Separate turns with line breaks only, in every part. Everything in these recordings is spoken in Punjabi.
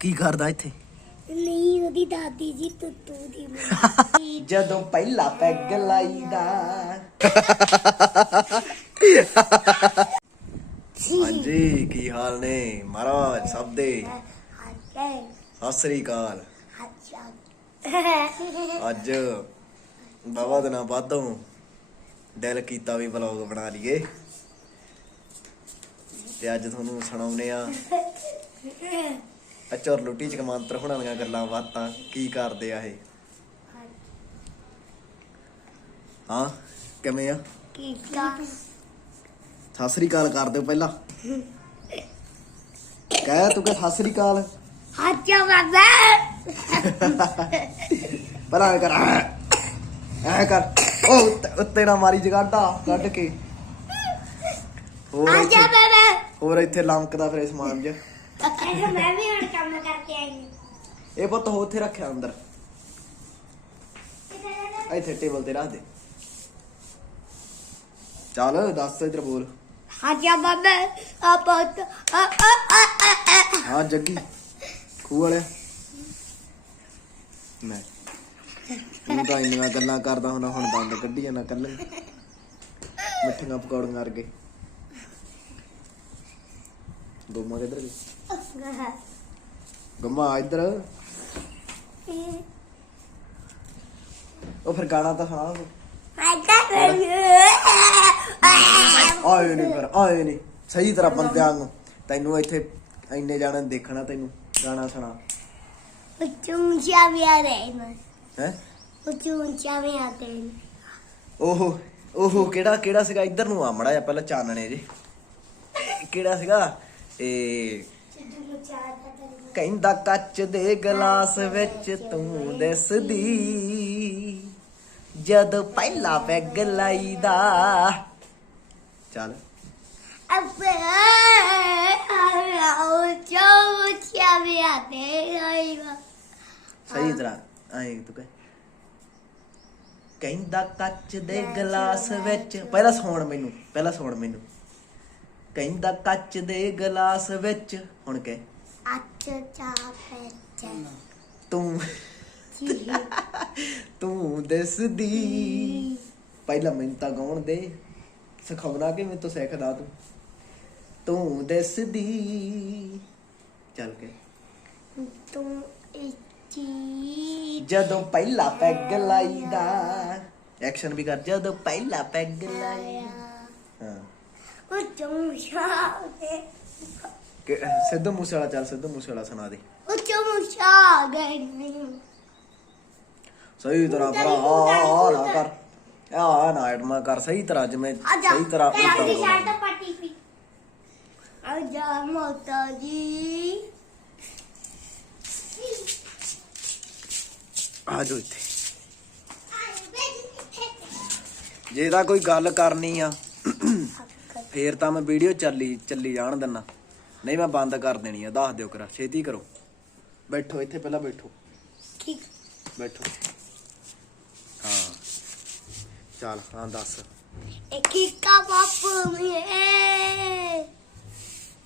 ਕੀ ਕਰਦਾ ਇੱਥੇ?
ਨਹੀਂ ਉਹਦੀ ਦਾਦੀ ਜੀ ਤੁੱਤੂ ਦੀ ਮੰਮੀ
ਜਦੋਂ ਪਹਿਲਾ ਪੈਗ ਲਾਈਦਾ। ਹਾਂਜੀ ਕੀ ਹਾਲ ਨੇ? ਮਹਾਰਾਜ ਸਭ ਦੇ? ਸਤਿ ਸ੍ਰੀ ਅਕਾਲ। ਅੱਜ ਬਾਬਾ ਦਿਨਾਂ ਬਾਅਦੋਂ ਦਿਲ ਕੀਤਾ ਵੀ ਵਲੌਗ ਬਣਾ ਲਈਏ। ਤੇ ਅੱਜ ਤੁਹਾਨੂੰ ਸੁਣਾਉਨੇ ਆ ਅਚਰ ਲੁੱਟੀ ਚ ਕਮਾਂਤਰ ਹੋਣਾ ਦੀਆਂ ਗੱਲਾਂ ਬਾਤਾਂ ਕੀ ਕਰਦੇ ਆ ਇਹ? ਹਾਂ ਕਿਵੇਂ ਆ?
ਕੀ ਕਾ
ਸਤਿ ਸ੍ਰੀ ਅਕਾਲ ਕਰ ਦਿਓ ਪਹਿਲਾਂ। ਕਹਿ ਤੂੰ ਕਿ ਸਤਿ ਸ੍ਰੀ ਅਕਾਲ।
ਅੱਛਾ ਬਾਬਾ
ਐਂ ਕਰ ਐ ਕਰ। ਉਹ ਉੱਤੇ- ਉੱਤੇ ਨਾ ਮਾਰੀ ਜਗਾਡਾ ਕੱਢ ਕੇ। ਹੋਰ ਇੱਥੇ
ਬਾਬਾ
ਹੋਰ ਇੱਥੇ ਲਮਕਦਾ ਫਿਰ ਸਮਾਨ ਜਿਹਾ।
ਅੱਛਾ ਮੈਂ ਵੀ ਹੁਣ ਕੰਮ ਕਰਕੇ ਆਈ ਹਾਂ।
ਇਹ ਪੁੱਤ ਹੋ ਉੱਥੇ ਰੱਖਿਆ ਅੰਦਰ। ਇੱਥੇ ਟੇਬਲ ਤੇ ਰੱਖ ਦੇ। ਚੱਲ ਦੱਸ ਇੱਧਰ ਬੋਲ।
ਅੱਛਾ ਬਾਬਾ ਆਪਾਂ ਤਾਂ- ਆ ਆ ਆ ਆ, ਆ।
ਹਾਂ ਜੱਗੀ ਖੂਹ ਵਾਲਿਆ। ਮੈਂ ਤੂੰ ਤਾਂ ਇੰਨੀਆਂ ਗੱਲਾਂ ਕਰਦਾ ਹੁਣ ਹੁਣ ਦੰਦ ਕੱਢੀ ਜਾਣਾ ਕੱਲ। ਮਿੱਠੀਆਂ ਪਕੌੜੀਆਂ ਕਰਕੇ ਗੋਮਾ ਕਿੱਧਰ ਗਈ ਗੋਮਾ ਇੱਧਰ। ਉਹ ਫਿਰ ਗਾਣਾ ਤਾਂ ਸੁਣਾ ਤੂੰ। ਆਏ ਨਹੀਂ ਫਿਰ ਆਏ ਨਹੀਂ ਸਹੀ ਤਰ੍ਹਾਂ ਬੰਦਿਆਂ ਨੂੰ। ਤੈਨੂੰ ਇੱਥੇ ਇੰਨੇ ਜਾਣੇ ਦੇਖਣਾ ਤੈਨੂੰ ਗਾਣਾ ਸੁਣਾ।
ਉੱਚਾ ਵੀ ਆ ਰਹੇ ਨੇ।
ਹੈ? ਓਹੋ ਓਹੋ ਕਿਹੜਾ ਕਿਹੜਾ ਸੀਗਾ? ਇੱਧਰ ਨੂੰ ਆ ਮੜਾ ਜਾ ਪਹਿਲਾਂ ਚਾਨਣੇ ਜੇ। ਕਿਹੜਾ ਸੀਗਾ? ਇਹ ਕਹਿੰਦਾ ਕੱਚ ਦੇ ਗਲਾਸ ਵਿੱਚ ਤੂੰ ਦਿਸਦੀ। ਜਦ ਪਹਿਲਾ ਪੈਗ ਲਾਈਦਾ। ਚੱਲ।
ਅੱਬੇ
ਸਹੀ ਤਰ੍ਹਾਂ ਐਂ ਤੂੰ ਕਹਿ। ਕਹਿੰਦਾ ਕੱਚ ਦੇ ਗਲਾਸ ਵਿੱਚ ਪਹਿਲਾਂ ਸੁਣ ਮੈਨੂੰ ਪਹਿਲਾਂ ਸੁਣ ਮੈਨੂੰ। ਕਹਿੰਦਾ ਕੱਚ ਦੇ ਗਲਾਸ ਵਿੱਚ। ਹੁਣ ਕਹਿ।
ਅੱਛਾ ਚਾ ਫੇਚ
ਤੂੰ। ਤੂੰ ਦਿਸਦੀ। ਪਹਿਲਾਂ ਮੈਨੂੰ ਤਾਂ ਗਾਉਣ ਦੇ। ਸਿਖਾਉਣਾ ਕਿ ਮੈਂ ਤੋਂ ਸਿੱਖਦਾ ਤੂੰ। ਤੂੰ ਦਿਸਦੀ। ਚੱਲ ਕੇ
ਤੂੰ ਇੱਚੀ
ਜਦੋਂ ਪਹਿਲਾ ਪੈਗ ਲਾਈਦਾ। ਐਕਸ਼ਨ ਵੀ ਕਰ। ਜਦੋਂ ਪਹਿਲਾ ਪੈਗ ਲਾਈਦਾ ਹਾਂ। ਕਿ- ਸਿੱਧੂ ਮੂਸੇ ਵਾਲਾ ਚੱਲ ਸਿੱਧੂ ਮੂਸੇ ਵਾਲਾ ਸੁਣਾ ਦੇ।
ਉੱਚਾ ਉੱਚਾ ਗਏ
ਸਹੀ ਤਰ੍ਹਾਂ ਭਰਾ ਆ ਨਾ ਕਰ। ਆ ਨਾ ਐਡਮਾ ਕਰ ਸਹੀ ਤਰ੍ਹਾਂ ਜਿਵੇਂ ਸਹੀ ਤਰ੍ਹਾਂ
ਸ਼ਰਟ। ਪੱਟੀ ਪੀ ਆਜਾ ਮਾਤਾ ਜੀ।
ਆ ਜਾਓ ਇੱਥੇ। ਜੇ ਤਾਂ ਕੋਈ ਗੱਲ ਕਰਨੀ ਆ ਫੇਰ ਤਾਂ ਮੈਂ ਵੀਡੀਓ ਚੱਲੀ ਚੱਲੀ ਜਾਣ ਦਿੰਨਾ। ਨਹੀਂ ਮੈਂ ਬੰਦ ਕਰ ਦੇਣੀ ਆ ਦੱਸ ਦਿਓ ਕਰਾ ਛੇਤੀ ਕਰੋ। ਬੈਠੋ ਇੱਥੇ ਪਹਿਲਾਂ ਬੈਠੋ।
ਠੀਕ।
ਬੈਠੋ। ਹਾਂ। ਚੱਲ ਹਾਂ ਦੱਸ।
ਇੱਕਾ ਬਾਪੂ ਮੇ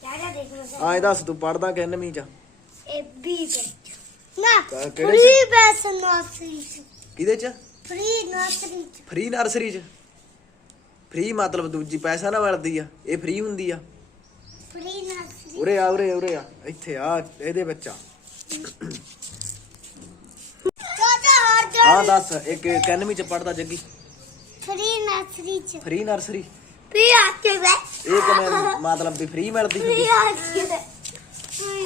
ਯਾਰਾ ਦੇਖ ਲੋ
ਆਏ ਦੱਸ ਤੂੰ ਪੜਦਾ ਕਿੰਨਵੀਂ ਚ?
ਇਹ ਵੀ ਵਿੱਚ। ਨਾ
ਕ- ਕਿਹੜੇ
ਫ੍ਰੀ ਬੈਸ ਨਰਸਰੀ
ਕਿਹਦੇ ਚ?
ਫ੍ਰੀ ਨਰਸਰੀ
ਫ੍ਰੀ ਨਰਸਰੀ ਚ? ਫ੍ਰੀ ਮਤਲਬ ਦੂਜੀ ਪੈਸਾ ਨਾ ਮਿਲਦੀ ਆ ਇਹ ਫ੍ਰੀ ਹੁੰਦੀ ਆ।
ਫ੍ਰੀ ਨਰਸਰੀ
ਉਰੇ ਆ ਉਰੇ ਉਰੇ ਆ। ਇੱਥੇ ਆ ਇਹਦੇ ਵਿੱਚ ਆ।
ਚਾਚਾ ਹਰ
ਹਾਂ ਦੱਸ ਇੱਕ ਕਿੰਨਵੀਂ ਚ ਪੜਦਾ ਜੱਗੀ।
ਫ੍ਰੀ ਨਰਸਰੀ ਚ।
ਫ੍ਰੀ ਨਰਸਰੀ
ਵੀ ਆਤੇ ਵੇ
ਇਹ ਕਿਵੇਂ ਮਤਲਬ ਵੀ ਫ੍ਰੀ ਮਿਲਦੀ ਹੁੰਦੀ?
ਆਤੇ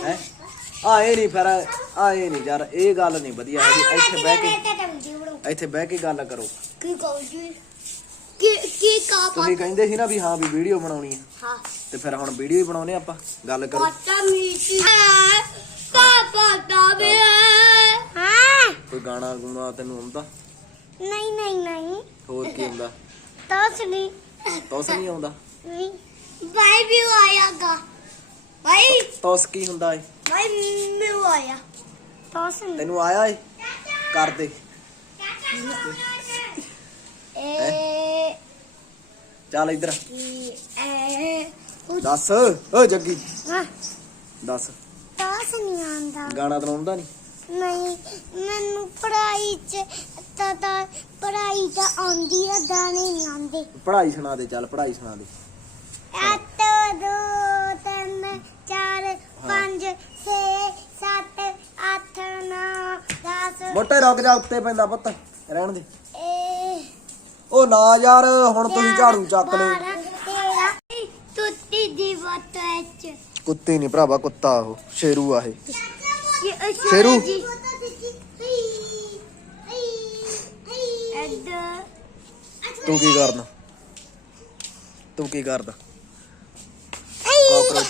ਹੈ? ਆ ਇਹ ਨਹੀਂ ਫਿਰ ਆ ਇਹ ਨਹੀਂ ਯਾਰ ਇਹ ਗੱਲ ਨਹੀਂ ਵਧੀਆ ਹੈਗੀ। ਇੱਥੇ ਬਹਿ ਕੇ ਇੱਥੇ ਬਹਿ ਕੇ ਗੱਲ ਕਰੋ।
ਕੀ ਕਹੋ ਜੀ ਕੀ ਕੀ ਕਾ
ਤੁਸੀਂ ਕਹਿੰਦੇ ਸੀ ਨਾ ਵੀ ਹਾਂ ਵੀ ਵੀਡੀਓ ਬਣਾਉਣੀ ਹੈ
ਹਾਂ।
ਤੇ ਫਿਰ ਹੁਣ ਵੀਡੀਓ ਹੀ ਬਣਾਉਨੇ ਆਪਾਂ ਗੱਲ ਕਰੋ।
ਪਤਾ ਮੀਟੀ ਹੈ ਪਾਪਾ ਦਾ ਵੀ ਹੈ। ਹਾਂ।
ਕੋਈ ਗਾਣਾ ਗੁਣਾ ਤੈਨੂੰ ਆਉਂਦਾ?
ਨਹੀਂ ਨਹੀਂ ਨਹੀਂ।
ਹੋਰ ਕੀ ਆਉਂਦਾ?
ਤਸ ਨਹੀਂ
ਤੋਸ ਨਹੀਂ ਆਉਂਦਾ?
ਨਹੀਂ ਬਾਈ ਵੀ ਆਇਆਗਾ ਬਾਈ।
ਤੋਸ ਕੀ ਹੁੰਦਾ ਏ?
ਬਾਈ ਵੀ ਆਇਆ। ਤਸ ਨਹੀਂ
ਤੈਨੂੰ ਆਇਆ ਏ? ਕਰ ਦੇ।
ਏ
ਚੱਲ ਇੱਧਰ। ਦੱਸ। ਓ ਜੱਗੀ। ਦੱਸ।
ਕੁਛ ਨਹੀਂ ਆਉਂਦਾ।
ਗਾਣਾ ਤਾਂ ਆਉਂਦਾ ਨਹੀਂ
ਨਹੀਂ ਮੈਨੂੰ ਪੜਾਈ ਚ ਤਾਂ ਤਾਂ ਪੜਾਈ ਤਾਂ ਆਉਂਦੀ ਆ ਗਾਣੇ ਨਹੀਂ ਆਉਂਦੇ।
ਪੜ੍ਹਾਈ ਸੁਣਾ ਦੇ ਚੱਲ ਪੜ੍ਹਾਈ ਸੁਣਾ ਦੇ।
ਇੱਕ ਦੋ ਤਿੰਨ ਚਾਰ ਪੰਜ ਛੇ ਸੱਤ ਅੱਠ ਨੌ ਦਸ।
ਮੋਟੇ ਰੁਕ ਜਾ ਉੱਤੇ ਪੈਂਦਾ ਪੁੱਤ। ਰਹਿਣ ਦੇ। ਉਹ ਨਾ ਯਾਰ ਹੁਣ ਤੁਸੀਂ ਝਾੜੂ ਚੱਕ ਲੈ
ਤੁੱਤੀ ਦੀ ਵੱਟ ਵਿੱਚ
ਕੁੱਤੇ ਨਹੀਂ ਭਰਾਵਾ ਕੁੱਤਾ ਉਹ ਸ਼ੇਰੂ ਆ ਇਹ।
ਸ਼ੇਰੂ
ਸ਼ੇਰੂ। ਤੂੰ ਕੀ ਕਰਦਾ ਤੂੰ ਕੀ ਕਰਦਾ? ਕਾਕਰੋਚ।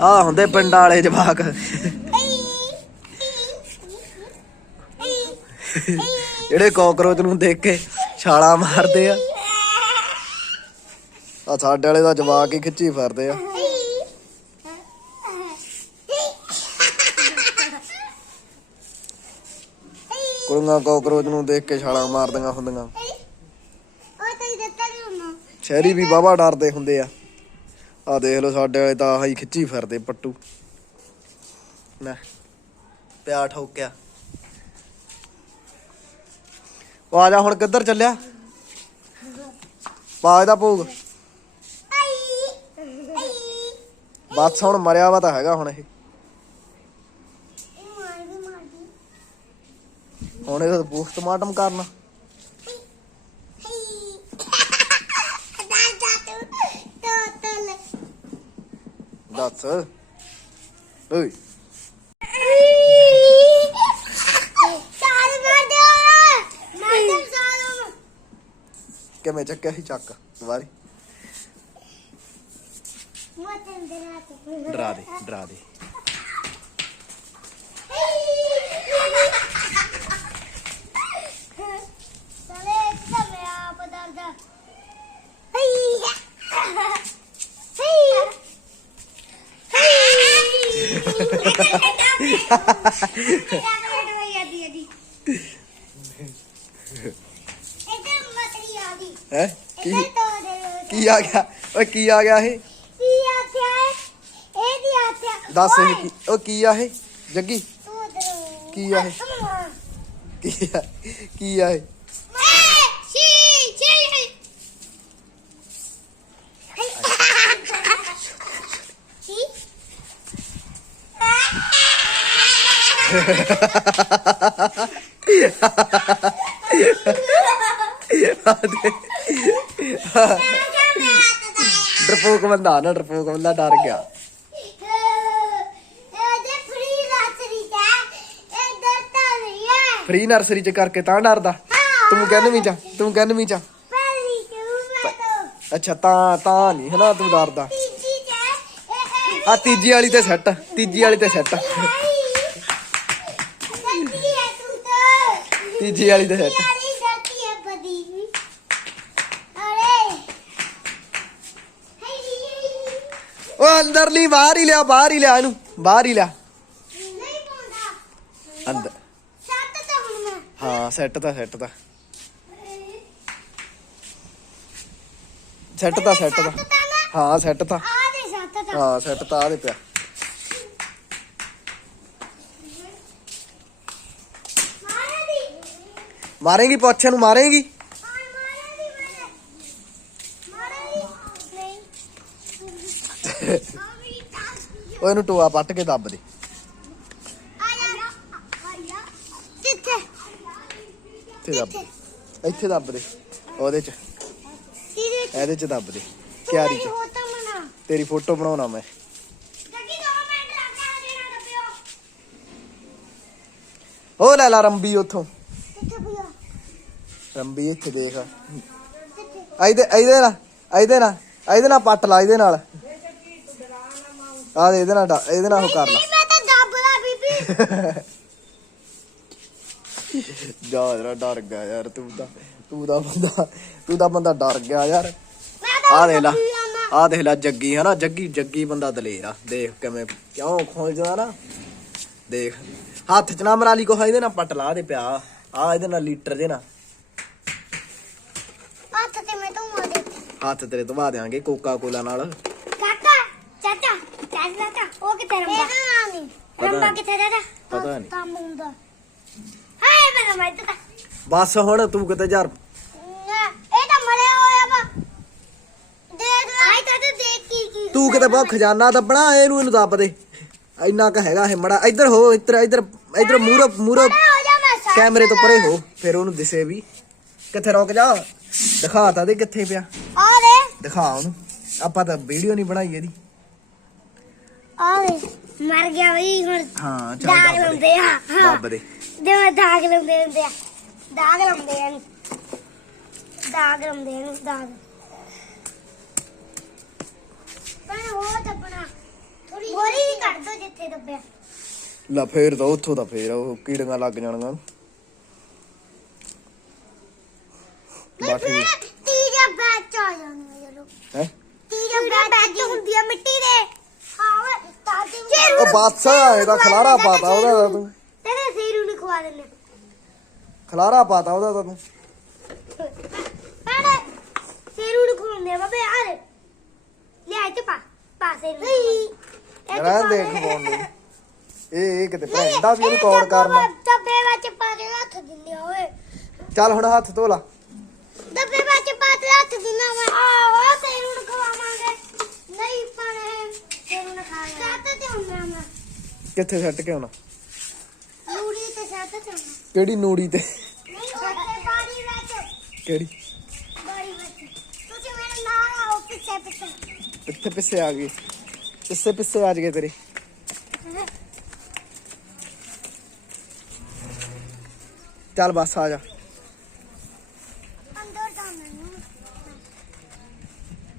ਆ ਹੁੰਦੇ ਪਿੰਡਾਂ ਵਾਲੇ ਜਵਾਕ। ਜਿਹੜੇ ਕਾਕਰੋਚ ਨੂੰ ਦੇਖ ਕੇ ਛਾਲਾ ਮਾਰਦੇ ਆ। ਆ ਸਾਡੇ ਵਾਲੇ ਦਾ ਜਵਾਕ ਹੀ ਖਿੱਚੀ ਫਿਰਦੇ ਆ। ਕੁੜੀਆਂ ਕਾਕਰੋਚ ਨੂੰ ਦੇਖ ਕੇ ਛਾਲਾ ਮਾਰਦੀਆਂ ਹੁੰਦੀਆਂ। ਸ਼ਹਿਰੀ ਵੀ ਬਾਬਾ ਡਰਦੇ ਹੁੰਦੇ ਆ। ਆ ਦੇਖ ਲਓ ਸਾਡੇ ਵਾਲੇ ਤਾਂ ਆਹੀ ਖਿੱਚੀ ਫਿਰਦੇ ਪੱਟੂ। ਨਾ ਪਿਆ ਠੋਕਿਆ। ਆ ਜਾ ਹੁਣ ਕਿੱਧਰ ਚੱਲਿਆ? ਬਾਜ ਦਾ ਭੋਗ। ਬਸ ਹੁਣ ਮਰਿਆ ਵਾ ਤਾਂ ਹੈਗਾ ਹੁਣ ਇਹ। ਹੁਣ ਇਹਦਾ ਪੋਸਟਮਾਰਟਮ ਕਰਨਾ। ਦੱਸ ਓਏ ਕਿਵੇਂ ਚੱਕਿਆ ਸੀ ਚੱਕ ਦੁਬਾਰੇ ਡਰਾ ਦੇ ਡਰਾ ਦੇ ਕੀ ਆ ਗਿਆ ਓਏ ਕੀ ਆ ਗਿਆ ਇਹ ਦੱਸ ਇਹ ਕੀ ਉਹ ਕੀ ਆ ਇਹ ਜੱਗੀ ਕੀ ਆ ਇਹ? ਕੀ ਆ ਕੀ ਆ ਇਹ ਡਰਪੋਕ ਬੰਦਾ, ਨਾ ਡਰਪੋਕ ਬੰਦਾ, ਡਰ ਗਿਆ। ਫ੍ਰੀ ਨਰਸਰੀ ਚ ਕਰਕੇ ਤਾਂ ਡਰਦਾ। ਤੂੰ ਕਹਿੰਨਵੀਂ ਚ ਤੂੰ ਕਹਿੰਨਵੀਂ ਚ ਅੱਛਾ, ਤਾਂ ਤਾਂ ਨਹੀਂ, ਹਨਾ, ਤੂੰ ਡਰਦਾ। ਆ ਤੀਜੀ ਵਾਲੀ ਤੇ ਸੈੱਟ ਤੀਜੀ ਵਾਲੀ ਤੇ ਸੈੱਟ ਤੀਜੀ ਵਾਲੀ ਤੇ ਸੈੱਟ ਉਹ ਅੰਦਰ ਲਈ ਬਾਹਰ ਹੀ ਲਿਆ, ਬਾਹਰ ਹੀ ਲਿਆ ਇਹਨੂੰ, ਬਾਹਰ ਹੀ ਲਿਆ। ਅੰਦਰ। ਹਾਂ ਸੈੱਟ ਤਾਂ ਸੈੱਟ ਤਾਂ। ਸੈੱਟ ਤਾਂ ਸੈੱਟ ਤਾਂ। ਹਾਂ ਸੈੱਟ ਤਾਂ। ਹਾਂ ਸੈੱਟ ਤਾਂ ਆ ਦੇ ਪਿਆ। ਮਾਰੇਗੀ ਪੁੱਛੇ ਨੂੰ ਮਾਰੇਗੀ? ਉਹ ਇਹਨੂੰ ਟੋਆ ਪੱਟ ਕੇ ਦੱਬ ਦੇ। ਇੱਥੇ ਦੱਬ ਇੱਥੇ ਦੱਬ ਦੇ। ਉਹਦੇ ਚ। ਇਹਦੇ ਚ। ਦੱਬ ਦੇ। ਕਿਆਰੀ ਚ। ਤੇਰੀ ਫੋਟੋ ਬਣਾਉਣਾ ਮੈਂ। ਉਹ ਲੈ ਲਾ ਰੰਬੀ ਉਥੋਂ। ਰੰਬੀ ਇੱਥੇ ਦੇਖ। ਇਹਦੇ ਇਹਦੇ ਨਾਲ। ਇਹਦੇ ਨਾਲ। ਇਹਦੇ ਨਾਲ ਪੱਟ ਲਾ ਇਹਦੇ ਨਾਲ। ਆ ਦੇ ਇਹਦੇ ਨਾਲ ਡਾ- ਇਹਦੇ ਨਾਲ ਉਹ ਕਰ ਲਾ। ਜਾ ਜਰਾ ਡਰ ਗਿਆ ਯਾਰ ਤੂੰ ਤਾਂ ਤੂੰ ਦਾ ਬੰਦਾ ਤੂੰ ਦਾ ਬੰਦਾ ਡਰ ਗਿਆ ਯਾਰ। ਆ ਦੇਖ ਲਾ। ਆ ਦੇਖ ਲਾ ਜੱਗੀ ਹਨਾ? ਜੱਗੀ ਜੱਗੀ ਬੰਦਾ ਦਲੇਰ ਆ। ਦੇਖ ਕਿਵੇਂ ਕਿਉਂ ਖੋਲਦਾ ਨਾ? ਦੇਖ। ਹੱਥ ਚ ਨਾ ਮਰਾਲੀ ਕੋ ਇਹਦੇ ਨਾਲ ਪੱਟ ਲਾ ਦੇ ਪਿਆ। ਆ ਇਹਦੇ ਨਾਲ ਲੀਟਰ ਦੇ ਨਾਲ
ਹੱਥ ਤੇ ਕਿਵੇਂ ਧੋਵਾਂ ਦੇ।
ਹੱਥ ਤੇਰੇ ਧਵਾ ਦੇਾਂਗੇ ਕੋਕਾ ਕੋਲਾ ਨਾਲ।
ਚਾਚਾ ਉਹ ਕਿੱਥੇ ਰੰਬਾ ਇਹਦਾ ਨਾਮ ਨਹੀਂ
ਪਤਾ
ਰੰਬਾ
ਨਹੀਂ।
ਕਿੱਥੇ ਦਾ
ਪਤਾ ਨਹੀਂ।
ਤਾਂ ਮੁੰਡਾ। ਹਾਏ ਮੇਰਾ ਮਾਈਤ ਤਾਂ
ਬਸ ਹੁਣ ਤੂੰ ਕਿਤੇ ਯਾਰ
ਇਹ ਤਾਂ ਮਰਿਆ ਹੋਇਆ ਵਾ। ਦੇਖ ਆਈ ਤਾਂ ਤੇ ਦੇਖ ਕੀ ਕੀ
ਤੂੰ ਕਿਤੇ ਬਹੁਤ ਖਜ਼ਾਨਾ ਦੱਬਣਾ ਇਹਨੂੰ ਇਹਨੂੰ ਦੱਬ ਦੇ। ਇੰਨਾ ਕ ਹੈਗਾ ਇਹ ਮੜਾ। ਇੱਧਰ ਹੋ ਇੱਧਰ ਇੱਧਰ ਇੱਧਰ ਮੂਰੋ ਮੂਰੋ
ਖੜਾ ਹੋ ਜਾ ਮੈਂ ਸਾਥ
ਕੈਮਰੇ ਤੋਂ ਪਰੇ ਹੋ ਫਿਰ ਉਹਨੂੰ ਦਿਸੇ ਵੀ। ਕਿੱਥੇ ਰੁਕ ਜਾ। ਦਿਖਾ ਤਾ ਦੇ ਕਿੱਥੇ ਪਿਆ।
ਆ ਦੇ।
ਦਿਖਾ ਉਹਨੂੰ। ਆਪਾਂ ਤਾਂ ਵੀਡੀਓ ਨਹੀਂ ਬਣਾਈ ਇਹਦੀ।
ਦੇ ਮਰ ਗਿਆ ਬਈ ਹੁਣ
ਹਾਂ ਚੱਲ
ਦਾਗ
ਦੱਬ ਦੇ।
ਲਾਉਂਦੇ ਆ ਹਾਂ।
ਦੱਬ ਦੇ।
ਜਿਵੇਂ ਦਾਗ ਲਾਉਂਦੇ ਹੁੰਦੇ ਆ। ਦਾਗ ਲਾਉਂਦੇ ਆ ਇਹਨੂੰ। ਦਾਗ ਲਾਉਂਦੇ ਆ ਇਹਨੂੰ ਦਾਗ। ਪਰ ਉਹ ਦੱਬਣਾ। ਥੋੜੀ ਗੋਲੀ ਵੀ ਕੱਢ ਦੋ ਜਿੱਥੇ ਦੱਬਿਆ।
ਲੈ ਫੇਰ ਤਾਂ ਉੱਥੋਂ ਤਾਂ ਫੇਰ ਉਹ ਕੀੜੀਆਂ ਲੱਗ ਜਾਣਗੀਆਂ। ਬਾਕੀ
ਤੀਜਾ ਬੈਚ ਆ ਜਾਣਾ ਚਲੋ
ਹੈ?
ਤੀਜਾ ਬੈਚ ਹੁੰਦੀ ਆ ਮਿੱਟੀ ਦੇ।
ਉਹ ਬੱਸ ਇਹਦਾ ਖਲਾਰਾ ਪਾਤਾ ਉਹਦਾ ਤਾਂ ਤੂੰ।
ਤੇਰੇ ਸੀਰੂ ਨੂੰ ਖਵਾ ਦਿੰਦੇ
ਖਲਾਰਾ ਪਾਤਾ ਉਹਦਾ ਤਾਂ ਤੂੰ।
ਪਰ ਸੀਰੂ ਨੂੰ ਖਵਾਉਂਦੇ ਆ ਬਾਬੇ ਆ ਲੈ। ਲੈ ਇੱਥੇ ਪਾ ਪਾ ਸੀਰੂ ਨੂੰ।
ਰਹਿਣ ਦੇ ਖਵਾਉਣ ਨੂੰ। ਇਹ ਇਹ ਕਿਤੇ ਭੈਂਦਾ ਵੀ ਰਿਕਾਰਡ ਕਰਨਾ।
ਦੱਬੇ ਵਿੱਚ ਪਾ ਦੇ ਹੱਥ ਦਿੰਦੇ ਆ ਓਏ।
ਚੱਲ ਹੁਣ ਹੱਥ ਧੋ ਲਾ।
ਦੱਬੇ ਵਿੱਚ ਪਾ ਦੇ ਹੱਥ ਦਿੰਦਾ ਮੈਂ। ਆਹੋ ਸੀਰੂ ਨੂੰ ਖਵਾਵਾਂਗੇ। ਨਹੀਂ ਪਾਣੇ ਨੂੰ ਤੇ ਹੁੰਦਾ ਮੈਂ।
ਕਿੱਥੇ ਸੱਟ ਕੇ ਆਉਣਾ?
ਲੂੜੀ ਤੇ ਸਾਤ ਤੇ ਹੁੰਦਾ
ਕਿਹੜੀ ਨੂੜੀ ਤੇ?
ਨਹੀਂ ਉੱਥੇ ਬਾਰੀ ਵਿੱਚ।
ਕਿਹੜੀ?
ਬਾਰੀ ਵਿੱਚ। ਤੁਸੀਂ ਮੇਰੇ ਨਾਲ ਆਓ ਪਿੱਛੇ ਪਿੱਛੇ।
ਪਿੱਛੇ ਪਿੱਛੇ ਆ ਗਏ। ਪਿੱਛੇ ਪਿੱਛੇ ਆ ਗਏ ਤੇਰੇ। ਚੱਲ ਬਸ ਆ ਜਾ।
ਅੰਦਰ ਤਾਂ ਮੈਨੂੰ।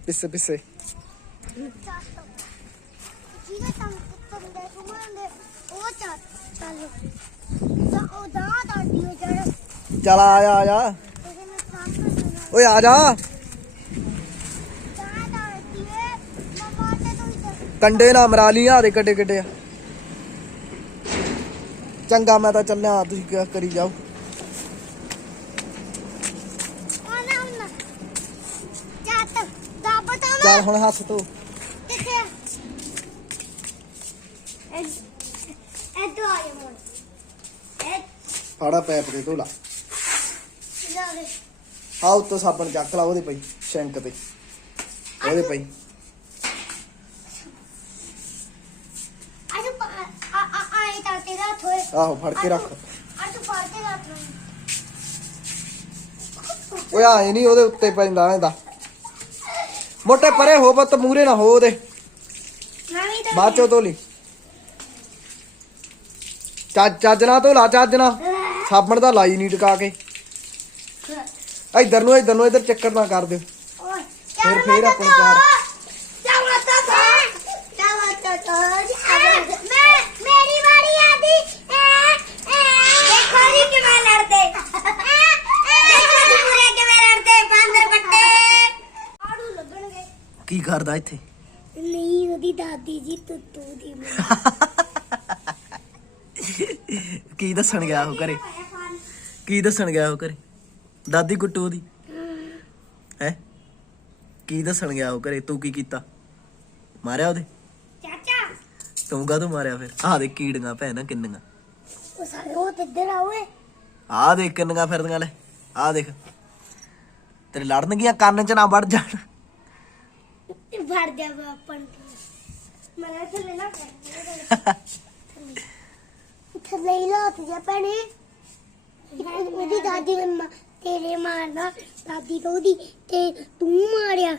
ਪਿੱਛੇ ਪਿੱਛੇ।
ਤਾਂ ਉਹ ਚਾਟ ਚੱਲ ਤਾਂ ਉਹ ਦਾ ਦਾਦੀ ਉਹ ਜੜ
ਚੱਲ ਆ ਜਾ ਆ ਜਾ
ਉਹਦੇ ਨਾਲ
ਓਏ ਆ ਜਾ
ਦਾ ਦਾਦੀ ਏ ਮਮਾ ਤੇ ਤੂੰ ਇੱਧਰ
ਕੰਡੇ ਨਾ ਮਰਾ ਲਈ ਆ ਦੇ ਕੱਡੇ ਕੱਡੇ। ਆ ਚੰਗਾ ਮੈਂ ਤਾਂ ਚੱਲਿਆ ਤੁਸੀਂ ਕੀ ਕਰੀ ਜਾਓ।
ਚਾਟ ਦਾ ਬਤਾ
ਚੱਲ ਹੁਣ ਹੱਥ ਧੋ
ਕਿੱਥੇ ਐ ਆ ਜਾ ਮੋੜ ਐ
ਪੈਪ ਦੇ ਧੋ ਲਾ ਆ ਉੱਤੋਂ ਸਾਬਣ ਚੱਕ ਲਾ, ਉਹਦੇ ਪਈ, ਸ਼ੈਂਕ ਤੇ। ਉਹਦੇ ਪਈ।
ਆਜੋ ਆ ਆ ਆਏ ਤਾਂ ਤੇਰਾ ਥੋਏ
ਆਹੋ, ਫੜ ਕੇ ਰੱਖ।
ਅੱਜ ਫੜ ਕੇ ਰੱਖ ਲਓ
ਓਏ, ਆਏ ਨਹੀਂ ਉਹਦੇ ਉੱਤੇ ਪੈਂਦਾ ਇਹਦਾ। ਮੋਟੇ ਪਰੇ ਹੋ ਬੱਤ ਮੂਰੇ ਨਾ ਹੋ ਉਹਦੇ। ਬਾਅਦ ਚੋਂ ਧੋ ਲਈ। ਚੱਜ ਚੱਜ ਨਾ ਧੋ ਲਾ ਚੱਜ ਸਾਬਣ ਦਾ ਲਾਈ ਨਹੀਂ ਟਿਕਾ ਕੇ। ਇੱਧਰ ਨੂੰ ਇੱਧਰ ਨੂੰ ਇੱਧਰ ਚੱਕਰ ਨਾ ਕਰ ਦਿਓ। ਫਿਰ- ਫਿਰ ਆਪਣੇ ਚਾਰ। ਕੀ ਕਰਦਾ ਇੱਥੇ?
ਨਹੀਂ ਉਹਦੀ ਦਾਦੀ ਜੀ ਤੁੱਤੂ ਦੀ
ਕੀ ਦੱਸਣ ਗਿਆ ਉਹ ਘਰੇ? ਕੀ ਦੱਸਣ ਗਿਆ ਉਹ ਘਰੇ? ਦਾਦੀ ਗੁੱਟੂ ਦੀ ਹੈ? ਕੀ ਦੱਸਣ ਗਿਆ ਉਹ ਘਰੇ? ਤੂੰ ਕੀ ਕੀਤਾ? ਮਾਰਿਆ ਉਹਦੇ?
ਚਾਚਾ।
ਤੂੰ ਕਾਹਤੋਂ ਮਾਰਿਆ ਫਿਰ? ਆਹ ਦੇ ਕੀੜੀਆਂ ਭੈਣਾਂ ਕਿੰਨੀਆਂ।
ਉਹ ਸਾਨੂੰ ਤੇ ਇੱਧਰ ਆਓਏ
ਆਹ ਦੇਖ ਕਿੰਨੀਆਂ ਫਿਰਦੀਆਂ ਲੈ। ਆਹ ਦੇਖ। ਤੇਰੇ ਲੜਨਗੀਆਂ ਕੰਨ 'ਚ ਨਾ ਵੜ ਜਾਣ।
ਭਰ ਜਾ ਬਾਪਨ ਮੈਂ ਥੱਲੇ ਨਾ ਕਰ ਥੱਲੇ ਹੀ ਲਾਤ ਜਾ ਪੈਣੇ ਉਹਦੀ ਦਾਦੀ ਨੇ ਮਾ- ਤੇਰੇ ਮਾਰਨਾ। ਦਾਦੀ ਤਾਂ ਉਹਦੀ ਤੇ ਤੂੰ ਮਾਰਿਆ।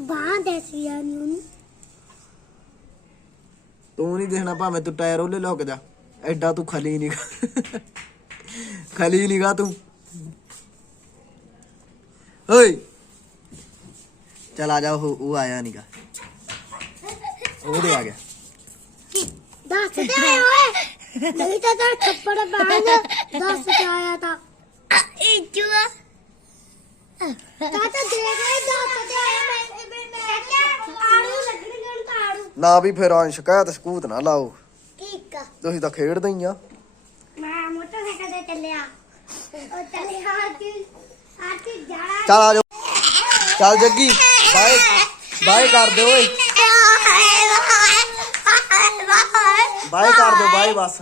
ਬਾਹ ਦਸਿਆ ਨੂੰ
ਤੂੰ ਨਹੀਂ ਦੇਖਣਾ ਭਾਵੇਂ ਤੂੰ ਟਾਇਰ ਉਹਲੇ ਲੁਕ ਜਾ। ਐਡਾ ਤੂੰ ਖਲੀ ਨਹੀਂ ਖਲੀ ਨਹੀਂਗਾ ਤੂੰ। ਓਏ। ਚਲ ਆ ਜਾ ਉਹ ਉਹ ਆਇਆ ਨਹੀਂਗਾ ਉਹਦੇ ਆ ਗਿਆ।
ਦੱਸ ਤੇ ਆਇਆ ਓਏ। ਨਹੀਂ ਤਾਂ ਤਾਂ ਥੱਪੜ ਬਾਹਰ ਦੱਸ ਤੇ ਆਇਆ ਤਾਂ। ਇੱਜੂਆ ਤਾਂ ਤਾਂ ਦੇਖ ਲੈ ਦੱਸ ਤੇ ਆਇਆ ਮੈਂ। ਮੈਂ ਆੜੂ ਲੱਗ
ਨਾ ਵੀ ਫਿਰ ਆਂ ਸ਼ਿਕਾਇਤ ਸਕੂਤ ਨਾ ਲਾਓ।
ਠੀਕ ਆ।
ਤੁਸੀਂ ਤਾਂ ਖੇਡਦੇ ਹੀ ਆ
ਮੈਂ ਮੋਟਰਸਾਈਕਲ ਤੇ ਚੱਲਿਆ ਉਹ ਚੱਲਿਆ ਆਤੀ ਆਤੀ ਜਾਣਾ
ਚੱਲ ਆ ਜਾਓ। ਚੱਲ ਜੱਗੀ ਬਾਏ ਬਾਏ ਕਰ ਦਿਓ ਓਏ। ਬਾਏ ਕਰ ਦਿਓ ਬਾਏ ਬਸ।